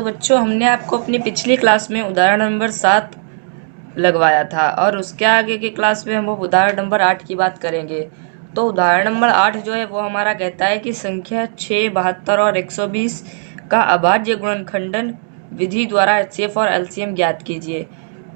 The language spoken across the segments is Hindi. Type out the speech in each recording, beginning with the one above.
तो बच्चों हमने आपको अपनी पिछली क्लास में उदाहरण नंबर 7 लगवाया था और उसके आगे की क्लास में हम वो उदाहरण नंबर 8 की बात करेंगे। तो उदाहरण नंबर 8 जो है वो हमारा कहता है कि संख्या 6, 72 और 120 का अभाज्य गुणनखंडन विधि द्वारा एचसीएफ और एलसीएम ज्ञात कीजिए।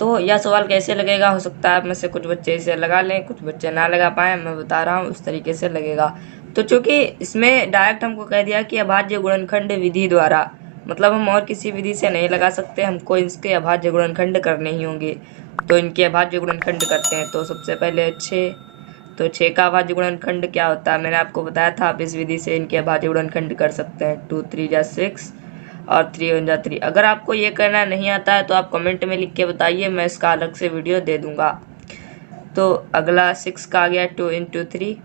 तो यह सवाल कैसे लगेगा, हो सकता है आप में से कुछ बच्चे इसे लगा लें, कुछ बच्चे ना लगा पाए। मैं बता रहा हूँ उस तरीके से लगेगा। तो चूंकि इसमें डायरेक्ट हमको कह दिया कि अभाज्य गुणनखंड विधि द्वारा, मतलब हम और किसी विधि से नहीं लगा सकते, हमको इसके अभाज्य गुणनखंड करने ही होंगे। तो इनके अभाज्य गुणनखंड करते हैं। तो सबसे पहले 6, तो 6 का अभाज्य गुणनखंड क्या होता है, मैंने आपको बताया था। आप इस विधि से इनके अभाज्य गुणनखंड कर सकते हैं। 2 3 जा 6 और 3 1 जा 3। अगर आपको ये करना नहीं आता है तो आप कमेंट में लिख के बताइए, मैं इसका अलग से वीडियो दे दूंगा। तो अगला 6 का आ गया 2 × 3।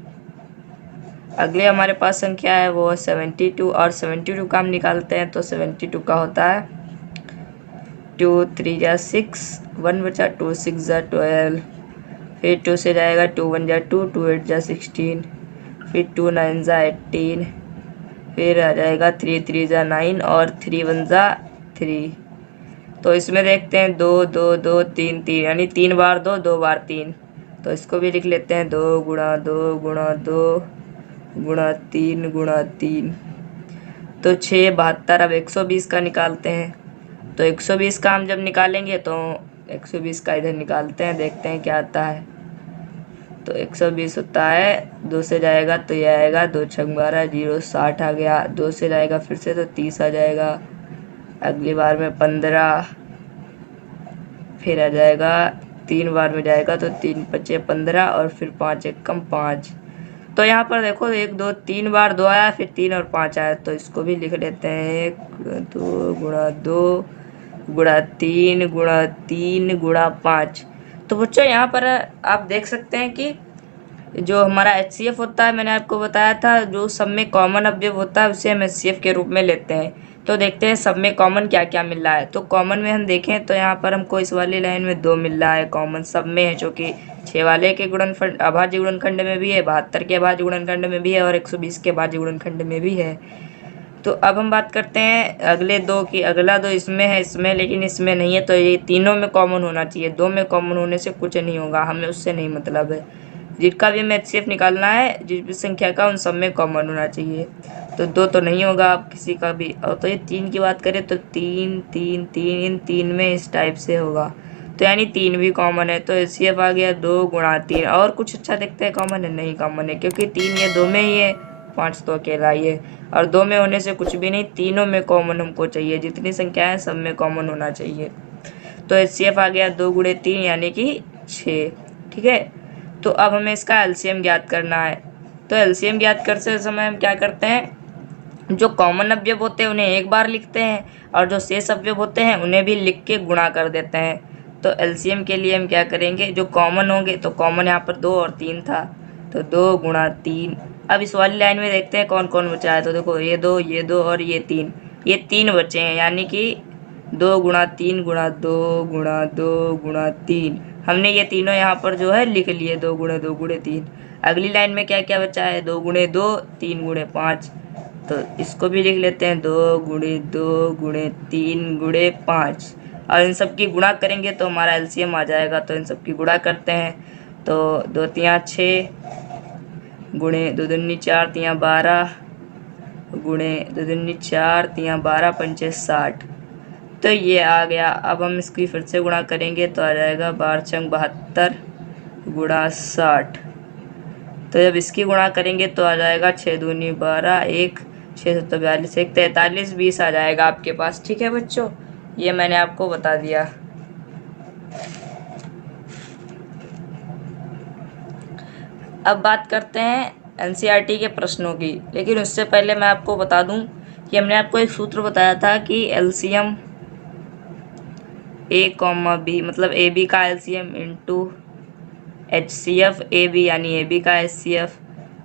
अगले हमारे पास संख्या है वो 72 और 72 का हम निकालते हैं। तो 72 का होता है 2 3 जा 6, 1 बचा, 2 6 जा 12, फिर 2 से जाएगा 2 1 जा 2, 2 8 जा 16, फिर 2 9 जा 18, फिर आ जाएगा 3 3 जा 9 और 3 1 जा 3। तो इसमें देखते हैं 2 2 2 3 3, यानी 3 बार 2, 2 बार 3। तो इसको भी लिख लेते हैं 2 × 2 × 2 × 3 × 3। तो 6 72। अब 120 का निकालते हैं। तो 120 का हम जब निकालेंगे तो 120 का इधर निकालते हैं, देखते हैं क्या आता है। तो 120 होता है, 2 से जाएगा तो ये आएगा 2 6 12 0, 60 आ गया। 2 से जाएगा फिर से तो 30 आ जाएगा। अगली बार में 15, फिर आ जाएगा 3 बार में जाएगा तो 3 5 15 और फिर 5 1 कम 5। तो यहाँ पर देखो 1 2 3 बार 2 आया, फिर 3 और 5 आया। तो इसको भी लिख लेते हैं 1 2 × 2 × 3 × 3 × 5। तो बच्चों यहाँ पर आप देख सकते हैं कि जो हमारा HCF होता है, मैंने आपको बताया था, जो सब में कॉमन अवयव होता है उसे हम HCF के रूप में लेते हैं। तो देखते हैं सब में कॉमन क्या क्या मिल रहा है। तो कॉमन में हम देखें तो यहाँ पर हमको इस वाली लाइन में 2 मिल रहा है कॉमन, सब में है, जो कि 6 वाले के गुणनखंड अभाज्य गुणनखंड में भी है, 72 के अभाज्य गुणनखंड में भी है और 120 के अभाज्य गुणनखंड में भी है। तो अब हम बात करते हैं अगले 2 की। अगला 2 इसमें है, इसमें लेकिन इसमें नहीं है। तो ये तीनों में कॉमन होना चाहिए, 2 में कॉमन होने से कुछ नहीं होगा, हमें उससे नहीं मतलब है। जिसका भी हमें HCF निकालना है, जिस भी संख्या का, उन सब में कॉमन होना चाहिए। तो 2 तो नहीं होगा आप किसी का भी। और तो ये 3 की बात करें तो 3 3 3, इन 3 में इस टाइप से होगा। तो यानी 3 भी कॉमन है। तो HCF आ गया 2 × 3। और कुछ अच्छा दिखता है कॉमन है? नहीं कॉमन है, क्योंकि 3 ये 2 में ही है, 5 तो अकेला ही है। और 2 में होने से कुछ भी नहीं, तीनों में कॉमन हमको चाहिए, जितनी संख्या है सब में कॉमन होना चाहिए। तो HCF आ गया 2 × 3 यानी कि 6। ठीक है। तो अब हमें इसका एलसीएम ज्ञात करना है। तो एलसीएम ज्ञात करते समय हम क्या करते हैं, जो कॉमन अवयव होते हैं उन्हें एक बार लिखते हैं और जो शेष अवयव होते हैं उन्हें भी लिख के गुणा कर देते हैं। तो एलसीएम के लिए हम क्या करेंगे, जो कॉमन होंगे, तो कॉमन यहाँ पर 2 और 3 था, तो 2 × 3। अब इस वाली लाइन में देखते हैं कौन कौन बचा है। तो देखो ये 2, ये 2 और ये 3, ये 3 बचे हैं, यानी कि 2 × 3 × 2 × 2 × 3। हमने ये तीनों यहाँ पर जो है लिख लिए, 2 × 2 × 3। अगली लाइन में क्या क्या बचा है, 2 × 2 3 × 5। तो इसको भी लिख लेते हैं 2 × 2 × 3 × 5। और इन सब की गुणा करेंगे तो हमारा एलसीएम आ जाएगा। तो इन सब की गुणा करते हैं। तो 2 3 6 गुणे 2 दूनी 4 3 12 गुणे 2 दूनी 4 3 12 पंचे 60। तो ये आ गया। अब हम इसकी फिर से गुणा करेंगे तो आ जाएगा 12 छंग 72 गुणा 60। तो जब इसकी गुणा करेंगे तो आ जाएगा 6 दूनी 12, 1 6 7 42, 1 43 20 आ जाएगा आपके पास। ठीक है बच्चों, ये मैंने आपको बता दिया। अब बात करते हैं एनसीईआरटी के प्रश्नों की, लेकिन उससे पहले मैं आपको बता दूं कि हमने आपको एक सूत्र बताया था कि एलसीएम A, B, मतलब AB का एलसीएम इंटू HCF AB यानी AB का HCF,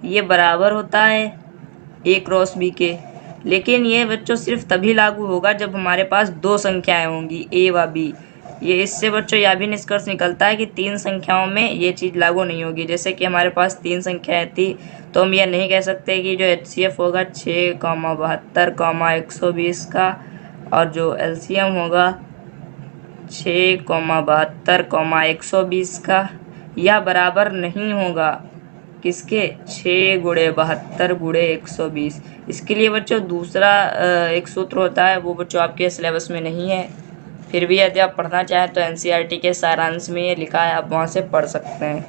ये बराबर होता है A × B के। लेकिन ये बच्चों सिर्फ तभी लागू होगा जब हमारे पास 2 संख्याएं होंगी, A व B। ये इससे बच्चों यह भी निष्कर्ष निकलता है कि 3 संख्याओं में ये चीज़ लागू नहीं होगी। जैसे कि हमारे पास 3 संख्याएं थी, तो हम यह नहीं कह सकते कि जो HCF होगा 6, 72, 120 का और जो एलसीएम होगा 6,72,120 का, यह बराबर नहीं होगा किसके, 6 × 72 × 120। इसके लिए बच्चों दूसरा एक सूत्र होता है, वो बच्चों आपके सिलेबस में नहीं है। फिर भी यदि आप पढ़ना चाहें तो एनसीईआरटी के सारांश में ये लिखा है, आप वहाँ से पढ़ सकते हैं।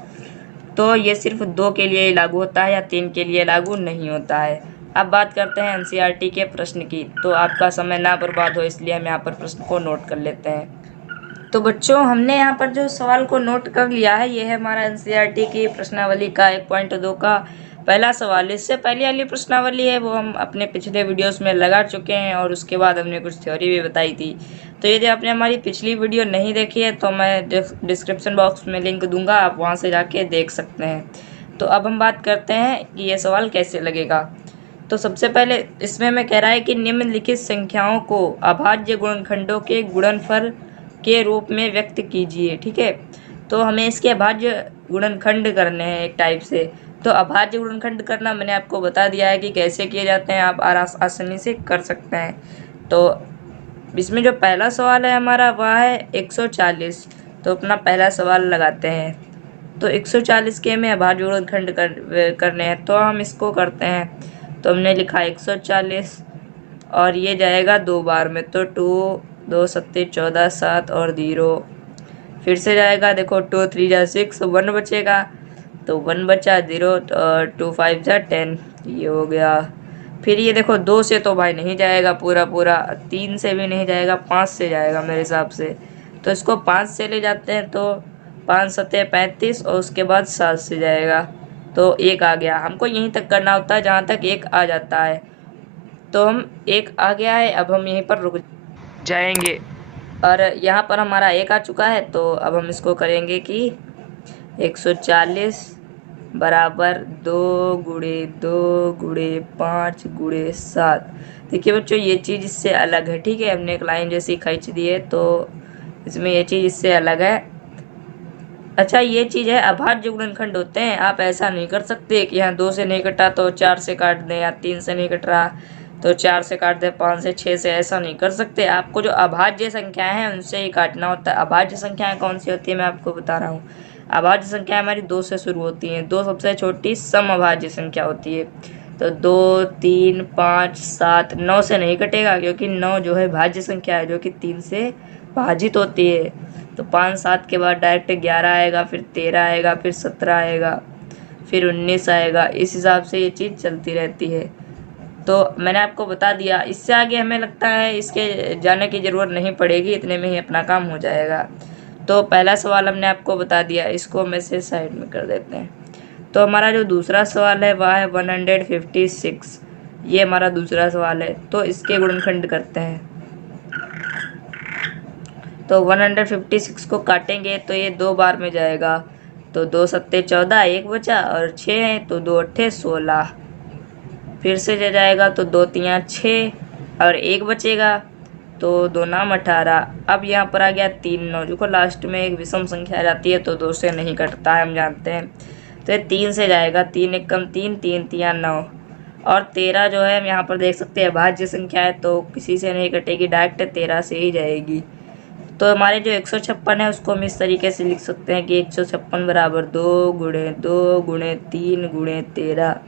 तो ये सिर्फ 2 के लिए लागू होता है या 3 के लिए लागू नहीं होता है। अब बात करते हैं एनसीईआरटी के प्रश्न की। तो आपका समय ना बर्बाद हो इसलिए हम यहाँ पर प्रश्न को नोट कर लेते हैं। तो बच्चों हमने यहाँ पर जो सवाल को नोट कर लिया है, ये है हमारा एनसीईआरटी की प्रश्नावली का 1.2 का पहला सवाल। इससे पहले वाली प्रश्नावली है वो हम अपने पिछले वीडियोस में लगा चुके हैं और उसके बाद हमने कुछ थ्योरी भी बताई थी। तो यदि आपने हमारी पिछली वीडियो नहीं देखी है तो मैं डिस्क्रिप्शन बॉक्स में लिंक दूंगा, आप वहाँ से जाके देख सकते हैं। तो अब हम बात करते हैं कि ये सवाल कैसे लगेगा। तो सबसे पहले इसमें मैं कह रहा है कि निम्नलिखित संख्याओं को अभाज्य गुणनखंडों के गुणनफल के रूप में व्यक्त कीजिए। ठीक है, तो हमें इसके अभाज्य गुणनखंड करने हैं एक टाइप से। तो अभाज्य गुणनखंड करना मैंने आपको बता दिया है कि कैसे किए जाते हैं, आप आसानी से कर सकते हैं। तो इसमें जो पहला सवाल है हमारा वह है 140। तो अपना पहला सवाल लगाते हैं। तो 140 के हमें अभाज्य गुणनखंड करने हैं, तो हम इसको करते हैं। तो हमने लिखा 140 और ये जाएगा 2 बार में, तो 2 2 7 14 7 और 0। फिर से जाएगा, देखो 2 3 जा 6, 1 बचेगा, तो 1 बचा, 0 2 5 जा 10, ये हो गया। फिर ये देखो 2 से तो भाई नहीं जाएगा पूरा पूरा, 3 से भी नहीं जाएगा, 5 से जाएगा मेरे हिसाब से। तो इसको 5 से ले जाते हैं, तो 5 7 35 और उसके बाद 7 से जाएगा, तो 1 आ गया। हमको यहीं तक करना होता है जहाँ तक 1 आ जाता है। तो हम 1 आ गया है, अब हम यहीं पर रुक जाएंगे और यहाँ पर हमारा 1 आ चुका है। तो अब हम इसको करेंगे कि 140 बराबर 2 × 2 × 5 × 7। देखिए बच्चों ये चीज़ इससे अलग है। ठीक है, हमने एक लाइन जैसी खींच दी है, तो इसमें ये चीज़ इससे अलग है। अच्छा, ये चीज़ है अभाज्य गुणनखंड होते हैं, आप ऐसा नहीं कर सकते कि यहाँ 2 से नहीं कटा तो 4 से काट दें, या 3 से नहीं कट रहा तो 4 से काट दें, 5 से 6 से, ऐसा नहीं कर सकते। आपको जो अभाज्य संख्याएं हैं उनसे ही काटना होता है। अभाज्य संख्याएं कौन सी होती है मैं आपको बता रहा हूँ। अभाज्य संख्याएं हमारी 2 से शुरू होती हैं। 2 सबसे छोटी समअभाज्य संख्या होती है। तो 2 3 5 7, 9 से नहीं कटेगा क्योंकि 9 जो है भाज्य संख्या है जो कि 3 से भाजित होती है। तो 5 7 के बाद डायरेक्ट 11 आएगा, फिर 13 आएगा, फिर 17 आएगा, फिर 19 आएगा। इस हिसाब से ये चीज़ चलती रहती है। तो मैंने आपको बता दिया, इससे आगे हमें लगता है इसके जाने की ज़रूरत नहीं पड़ेगी, इतने में ही अपना काम हो जाएगा। तो पहला सवाल हमने आपको बता दिया, इसको हम ऐसे साइड में कर देते हैं। तो हमारा जो दूसरा सवाल है वह है 156। ये हमारा दूसरा सवाल है, तो इसके गुणनखंड करते हैं। तो 156 को काटेंगे तो ये 2 बार में जाएगा, तो 2 7 14, 1 बचा और 6 है, तो 2 8 16। फिर से जाएगा तो 2 3 6 और 1 बचेगा, तो 2 9 18। अब यहाँ पर आ गया 3 9, जो लास्ट में एक विषम संख्या आ जाती है तो 2 से नहीं कटता है, हम जानते हैं। तो ये 3 से जाएगा, 3 1 कम 3, 3 3 9 और 13 जो है हम यहाँ पर देख सकते हैं भाज्य संख्या है, तो किसी से नहीं कटेगी, डायरेक्ट 13 से ही जाएगी। तो हमारे जो 156 है उसको हम इस तरीके से लिख सकते हैं कि 156 बराबर 2 × 2 × 3 × 13।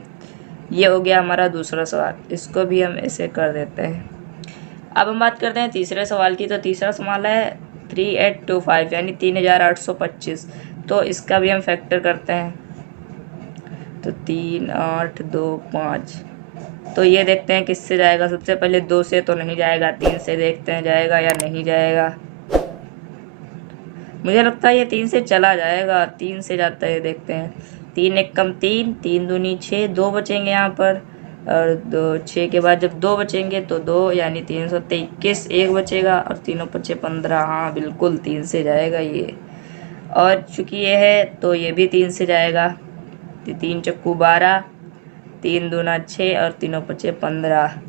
ये हो गया हमारा दूसरा सवाल, इसको भी हम ऐसे कर देते हैं। अब हम बात करते हैं तीसरे सवाल की। तो तीसरा सवाल है 3825 यानी 3825। तो इसका भी हम फैक्टर करते हैं। तो 3 8 2 5। तो ये देखते हैं किससे जाएगा। सबसे पहले 2 से तो नहीं जाएगा, 3 से देखते हैं जाएगा या नहीं जाएगा। मुझे लगता है ये 3 से चला जाएगा, 3 से जाता है, देखते हैं। 3 1 कम 3, 3 दूनी 6, 2 बचेंगे यहाँ पर, और 2 6 के बाद जब 2 बचेंगे तो 2 यानी 3 7 21, 1 बचेगा और 3 5 15। हाँ बिल्कुल 3 से जाएगा ये। और चूँकि ये है तो ये भी 3 से जाएगा। 3 चक्कू 12, 3 दूना 6 और 3 5 15।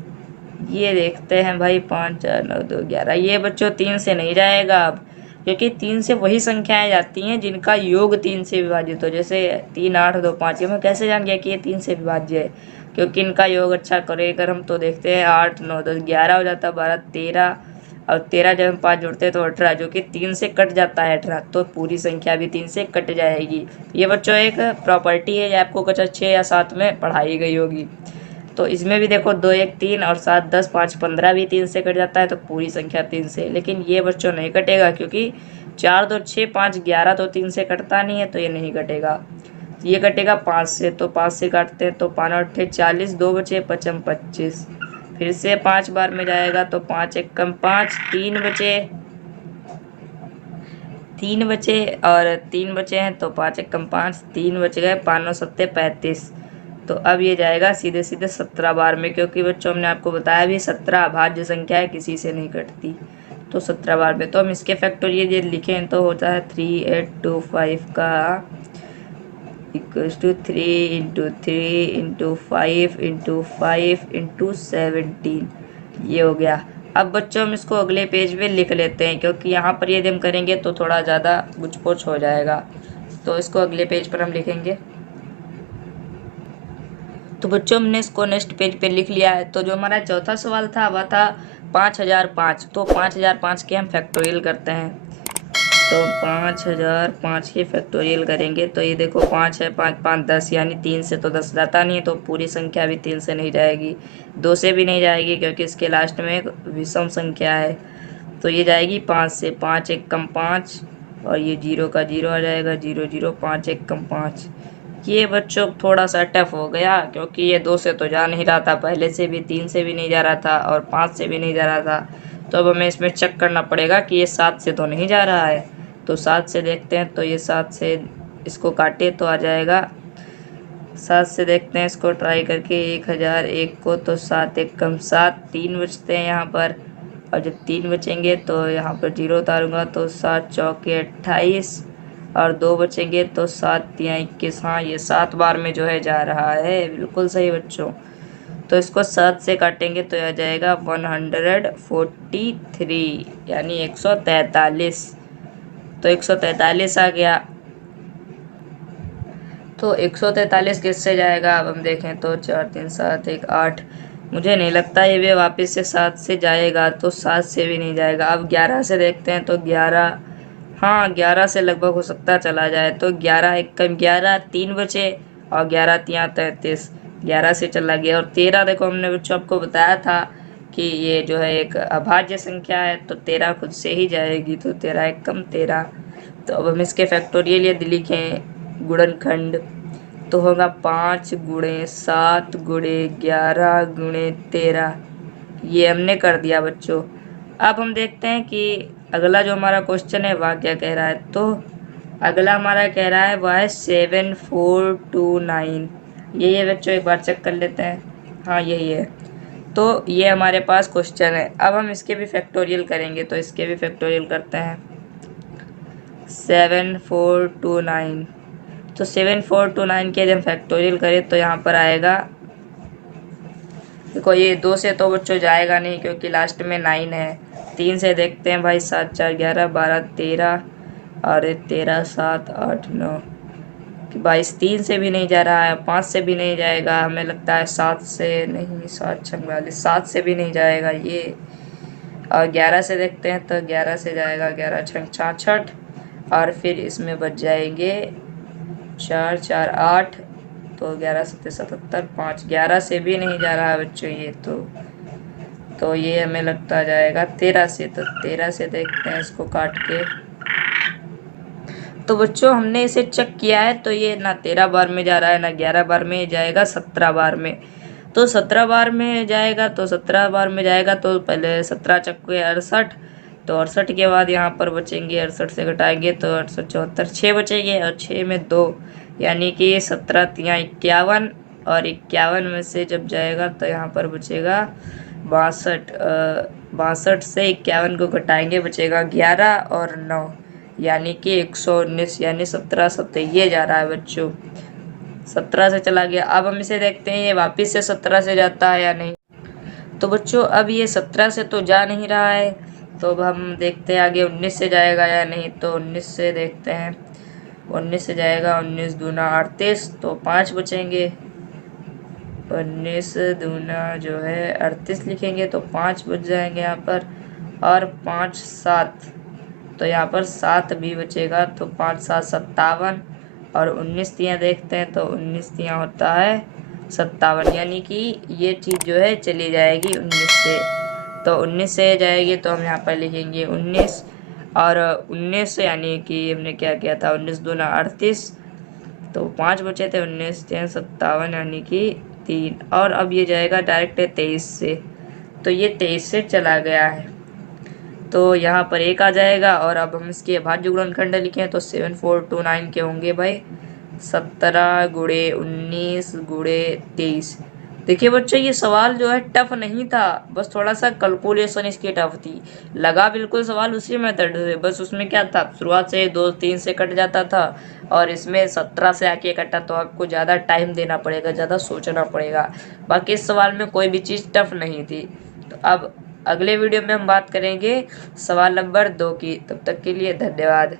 ये देखते हैं भाई 5 4 9 2 11। ये बच्चों 3 से नहीं जाएगा अब, क्योंकि 3 से वही संख्याएं जाती हैं जिनका योग 3 से विभाजित हो। जैसे 3 8 2 5, ये मैं कैसे जान गया कि ये 3 से विभाज्य है, क्योंकि इनका योग अच्छा करे अगर हम तो देखते हैं 8 9 10 11 हो जाता, 12 13 और 13 जब हम 5 जोड़ते हैं तो 18, जो कि 3 से कट जाता है 18, तो पूरी संख्या भी 3 से कट जाएगी। ये बच्चों एक प्रॉपर्टी है, ये आपको कुछ 6 या 7 में पढ़ाई गई होगी। तो इसमें भी देखो 2 1 3 और 7 10 5 15 भी 3 से कट जाता है, तो पूरी संख्या 3 से। लेकिन ये बच्चों नहीं कटेगा, क्योंकि 4 2 6 5 11 तो 3 से कटता नहीं है, तो ये नहीं कटेगा। ये कटेगा 5 से, तो 5 से काटते हैं तो 5 8 40, 2 बचे 5 25। फिर से 5 बार में जाएगा तो 5 1 5, 3 बचे और 3 बचे हैं तो 5 1 5, 3 बच गए, 5 9 7 35। तो अब ये जाएगा सीधे सीधे 17 बार में, क्योंकि बच्चों हमने आपको बताया भी 17 अभाज्य संख्या है, किसी से नहीं कटती। तो 17 बार में तो हम इसके फैक्टोरियल ये लिखें तो होता है 3825 का equals to 3 into 3 into 5 into 5 into 17, ये हो गया। अब बच्चों हम इसको अगले पेज में लिख लेते हैं, क्योंकि यहाँ पर यदि हम करेंगे तो थोड़ा ज़्यादा कुछ कुछ हो जाएगा। तो इसको अगले पेज पर हम लिखेंगे। तो बच्चों हमने इसको नेक्स्ट पेज पे लिख लिया है। तो जो हमारा चौथा सवाल था वह था 5005। तो 5005 के हम फैक्टोरियल करते हैं। तो 5005 के फैक्टोरियल करेंगे तो ये देखो 5 है, 5 5 10, यानी 3 से तो 10 जाता नहीं है, तो पूरी संख्या भी 3 से नहीं जाएगी, 2 से भी नहीं जाएगी, क्योंकि इसके लास्ट में एक विषम संख्या है। तो ये जाएगी 5 से, 5 1 5, और ये 0 का 0 आ जाएगा, 0 0 5 1 5। ये बच्चों थोड़ा सा टफ हो गया, क्योंकि ये 2 से तो जा नहीं रहा था, पहले से भी 3 से भी नहीं जा रहा था और 5 से भी नहीं जा रहा था। तो अब हमें इसमें चेक करना पड़ेगा कि ये 7 से तो नहीं जा रहा है। तो 7 से देखते हैं, तो ये 7 से इसको काटे तो आ जाएगा। 7 से देखते हैं इसको ट्राई करके, 1001 को, तो 7 1 7, 3 बचते हैं यहाँ पर। और जब 3 बचेंगे तो यहाँ पर 0 उतारूँगा, तो 7 चौके 28, और 2 बचेंगे तो 7 तियाँ 21। हाँ, ये 7 बार में जो है जा रहा है, बिल्कुल सही बच्चों। तो इसको 7 से काटेंगे तो आ जाएगा 143, यानी 143। तो 143 आ गया। तो 143 किससे जाएगा, अब हम देखें तो 4 3 7 1 8। मुझे नहीं लगता ये भी वापस से 7 से जाएगा, तो 7 से भी नहीं जाएगा। अब 11 से देखते हैं तो 11, हाँ 11 से लगभग हो सकता चला जाए। तो 11 1 कम 11, 3 बचे, और 11 तियाँ 33, 11 से चला गया। और 13 देखो हमने बच्चों आपको बताया था कि ये जो है एक अभाज्य संख्या है, तो 13 खुद से ही जाएगी। तो 13 1 कम 13। तो अब हम इसके फैक्टोरियल यदि लिखें गुणनखंड, तो होगा 5 गुणे 7 गुणे 11 गुणे 13। ये हमने कर दिया बच्चों। अब हम देखते हैं कि अगला जो हमारा क्वेश्चन है वह क्या कह रहा है। तो अगला हमारा कह रहा है वह है 7429। यही है बच्चों, एक बार चेक कर लेते हैं। हाँ यही है। तो ये हमारे पास क्वेश्चन है। अब हम इसके भी फैक्टोरियल करेंगे, तो इसके भी फैक्टोरियल करते हैं। 7429, तो 7429 के जब फैक्टोरियल करें तो यहाँ पर आएगा, देखो ये 2 से तो बच्चों जाएगा नहीं, क्योंकि लास्ट में 9 है। 3 से देखते हैं भाई, 7 4 11 12 13, और 13 7 8 9 22, 3 से भी नहीं जा रहा है, 5 से भी नहीं जाएगा, हमें लगता है 7 से नहीं, 7 46, 7 से भी नहीं जाएगा ये। और 11 से देखते हैं तो 11 से जाएगा, 11 6 66, और फिर इसमें बच जाएंगे 4 4 8, तो 11 7 77 5, 11 से भी नहीं जा रहा है बच्चों ये। तो ये हमें लगता जाएगा 13 से। तो 13 से देखते हैं इसको काट के। तो बच्चों हमने इसे चेक किया है, तो ये ना 13 बार में जा रहा है ना 11 बार में जाएगा, 17 बार में। तो 17 बार में जाएगा, तो 17 बार में जाएगा तो पहले 17 चक्के 68, तो 68 के बाद यहाँ पर बचेंगे, 68 से घटाएंगे तो 68 74, 6 बचेंगे, और 6 में 2, यानी कि 17 तियाँ 51, और 51 में से जब जाएगा तो यहाँ पर बचेगा 62। 62 से 51 को घटाएंगे, बचेगा 11 और 9, यानी कि 119, यानी 17 7 ये जा रहा है बच्चों। 17 से चला गया। अब हम इसे देखते हैं ये वापस से 17 से जाता है या नहीं। तो बच्चों अब ये 17 से तो जा नहीं रहा है, तो अब हम देखते हैं आगे 19 से जाएगा या नहीं। तो 19 से देखते हैं, 19 से जाएगा, 19 दूना 38, तो 5 बचेंगे। 19 दूना जो है 38 लिखेंगे तो 5 बच जाएंगे यहाँ पर, और 5 7, तो यहाँ पर 7 भी बचेगा, तो 5 7 57 और 19 तियाँ देखते हैं तो 19 तियाँ होता है 57, यानी कि ये चीज़ जो है चली जाएगी 19 से। तो 19 से जाएगी तो हम यहाँ पर लिखेंगे 19 और 19 यानी कि हमने क्या किया था, 19 दूना 38, तो 5 बचे थे, 19 3 57 यानी कि 3, और अब ये जाएगा डायरेक्ट 23 से, तो ये 23 से चला गया है, तो यहाँ पर 1 आ जाएगा। और अब हम इसके भाज्य गुणनखंड लिखें तो 7429 के होंगे भाई 17 गुणे 19 गुणे 23। देखिए बच्चों ये सवाल जो है टफ नहीं था, बस थोड़ा सा कैलकुलेशन इसकी टफ थी। लगा बिल्कुल सवाल उसी मेथड से, बस उसमें क्या था शुरुआत से 2 3 से कट जाता था और इसमें 17 से आके कटा, तो आपको ज़्यादा टाइम देना पड़ेगा, ज़्यादा सोचना पड़ेगा। बाकी इस सवाल में कोई भी चीज़ टफ नहीं थी। तो अब अगले वीडियो में हम बात करेंगे सवाल नंबर 2 की। तब तक के लिए धन्यवाद।